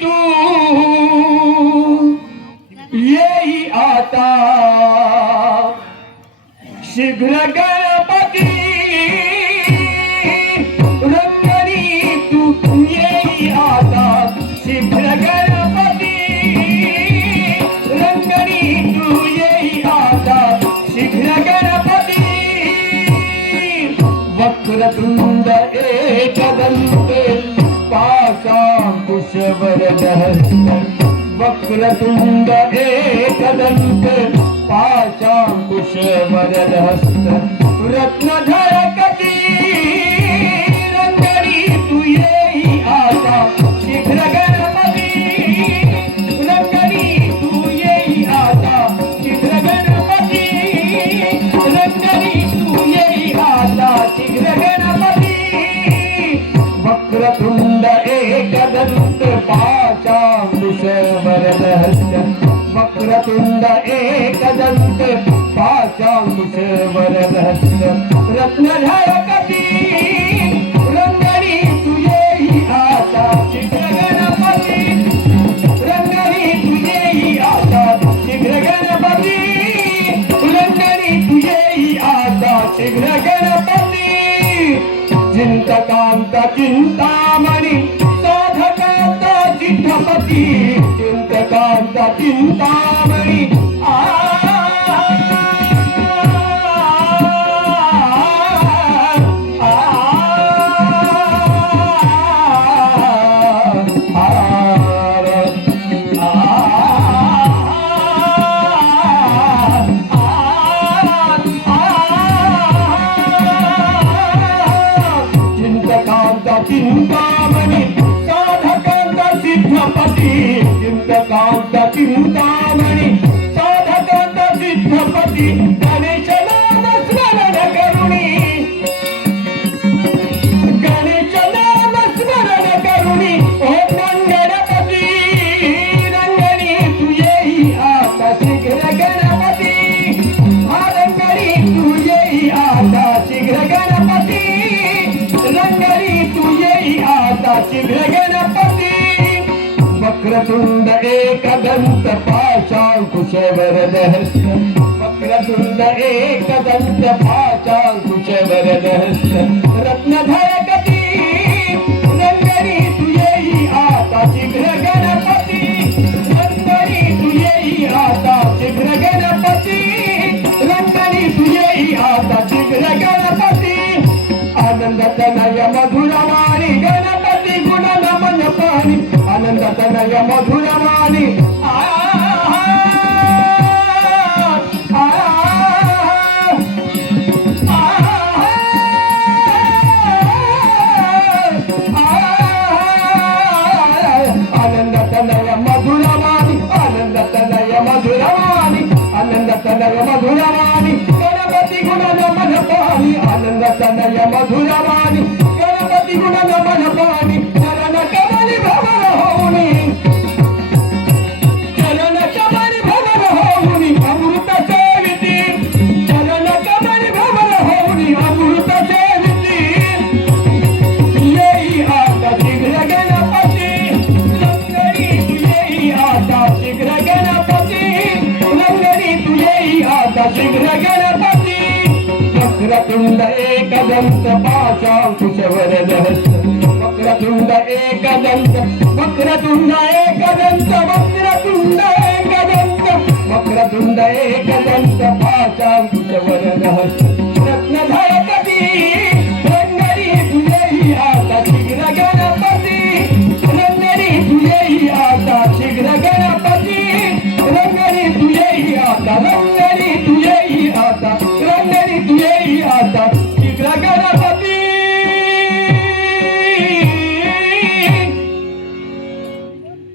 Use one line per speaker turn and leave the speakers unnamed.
तू यही आता शीघ्र गणपति रंगरी तू यही आता शीघ्र गणपति रंगरी तू यही आता शीघ्र गणपति वक्र तुंद एकदल वक्रतुण्ड एकदन्त पाशाङ्कुश वरदहस्त रत्नधर हस्य वक्रतुंड एक दंत पाचांकुश वर रहस्य रत्नधर कवी रंगणी तुझे ही आता शीघ्र गणपती. रंगणी तुझे ही आता शीघ्र गणपती. रंगणी तुझे ही आता शीघ्र गणपती. चिंतकांत चिंतामणी साधकांत चिंतपती चिंता चिंतावी चिंता त चिंतावीक वक्रतुंड एक दंत पाशांकुशवर दहस्य वक्रतुंड एक दंत पाशांकुशवर दहस्य रत्नधर ఆనందతనయ మధురవాణి ఆ ఆ, మధురవాణి ఆనందతనయ మధురవాణి. మధురవాణి గణపతి గుణ నమన పాణి ఆనందతనయ మధురవాణి. वक्रतुण्ड एकदन्त वक्रतुण्ड एकदन्त